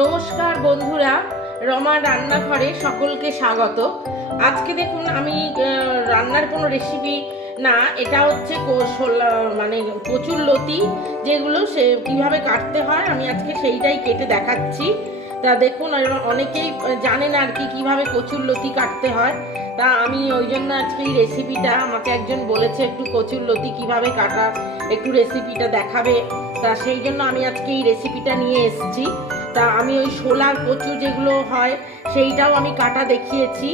নমস্কার বন্ধুরা, রমার রান্নাঘরে সকলকে স্বাগত। আজকে দেখুন আমি রান্নার কোনো রেসিপি না, এটা হচ্ছে মানে কচুরলতি, যেগুলো সে কিভাবে কাটতে হয় আমি আজকে সেইটাই কেটে দেখাচ্ছি। তা দেখুন, অনেকেই জানেন আর কি কীভাবে কচুরলতি কাটতে হয়। তা আমি ওই জন্য আজকে এই রেসিপিটা, আমাকে একজন বলেছে একটু কচুরলতি কিভাবে কাটা একটু রেসিপিটা দেখাবে। তা সেই জন্য আমি আজকে এই রেসিপিটা নিয়ে এসেছি। তা আমি ওই শোলার কচু যেগুলো হয় সেইটাও আমি কাটা দেখিয়েছি।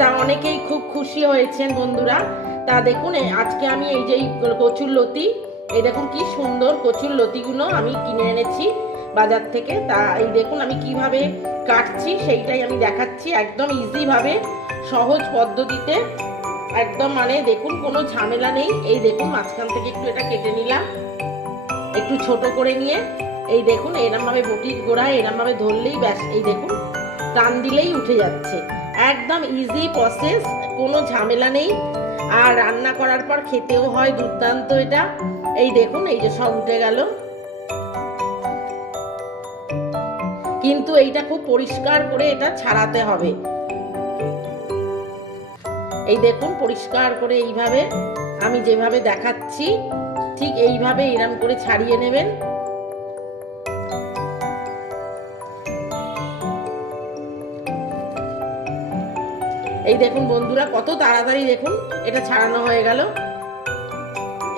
তা অনেকেই খুব খুশি হয়েছেন বন্ধুরা। তা দেখুন আজকে আমি এই যে কচুর লতি, এই দেখুন কি সুন্দর কচুর লতিগুলো আমি কিনে এনেছি বাজার থেকে। তা এই দেখুন আমি কিভাবে কাটছি সেইটাই আমি দেখাচ্ছি, একদম ইজিভাবে সহজ পদ্ধতিতে, একদম মানে দেখুন কোনো ঝামেলা নেই। এই দেখুন মাঝখান থেকে একটু এটা কেটে নিলাম, একটু ছোট করে নিয়ে এই দেখুন এরমভাবে বটির গোড়ায় এরমভাবে ধরলেই ব্যাস, এই দেখুন টান দিলেই উঠে যাচ্ছে। একদম ইজি প্রসেস, কোনো ঝামেলা নেই। আর রান্না করার পর খেতেও হয় দুর্দান্ত এটা। এই দেখুন এই যে সব উঠে গেল, কিন্তু এইটা খুব পরিষ্কার করে এটা ছাড়াতে হবে। এই দেখুন পরিষ্কার করে এইভাবে আমি যেভাবে দেখাচ্ছি ঠিক এইভাবে এরম করে ছাড়িয়ে নেবেন। এই দেখুন বন্ধুরা কত তাড়াতাড়ি দেখুন এটা ছাড়ানো হয়ে গেল।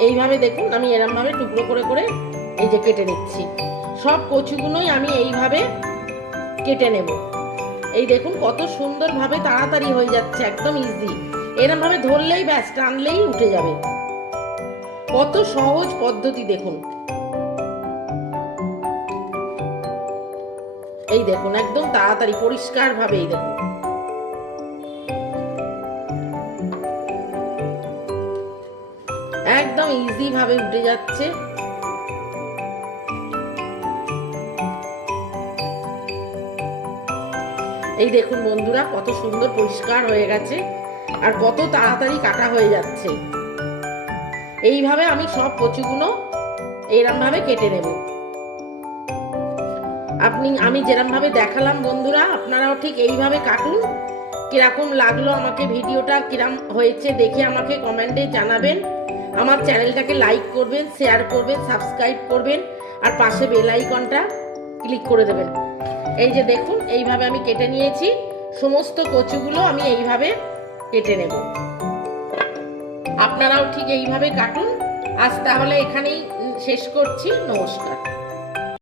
এইভাবে দেখুন আমি এরমভাবে টুকরো করে করে এই যে কেটে নিচ্ছি। সব কচুগুলোই আমি এইভাবে কেটে নেব। এই দেখুন কত সুন্দরভাবে তাড়াতাড়ি হয়ে যাচ্ছে, একদম ইজি। এরমভাবে ধরলেই ব্যাস টানলেই উঠে যাবে। কত সহজ পদ্ধতি দেখুন। এই দেখুন একদম তাড়াতাড়ি পরিষ্কারভাবে এই দেখুন একদম ইজি ভাবে উঠে যাচ্ছে। এই দেখুন বন্ধুরা কত সুন্দর পরিষ্কার হয়ে গেছে আর কত তাড়াতাড়ি কাটা হয়ে যাচ্ছে। এইভাবে আমি সব কচুগুলো এরম ভাবে কেটে নেব। আমি যেরম ভাবে দেখালাম বন্ধুরা, আপনারাও ঠিক এইভাবে কাটুন। কিরকম লাগলো আমাকে ভিডিওটা, কিরম হয়েছে দেখে আমাকে কমেন্টে জানাবেন। আমার চ্যানেলটাকে লাইক করবেন, শেয়ার করবেন, সাবস্ক্রাইব করবেন আর পাশে বেল আইকনটা ক্লিক করে দেবেন। এই যে দেখুন এইভাবে আমি কেটে নিয়েছি, সমস্ত কচুগুলো আমি এইভাবে কেটে নেব। আপনারাও ঠিক এইভাবে কাটুন। আজ তাহলে এখানেই শেষ করছি। নমস্কার।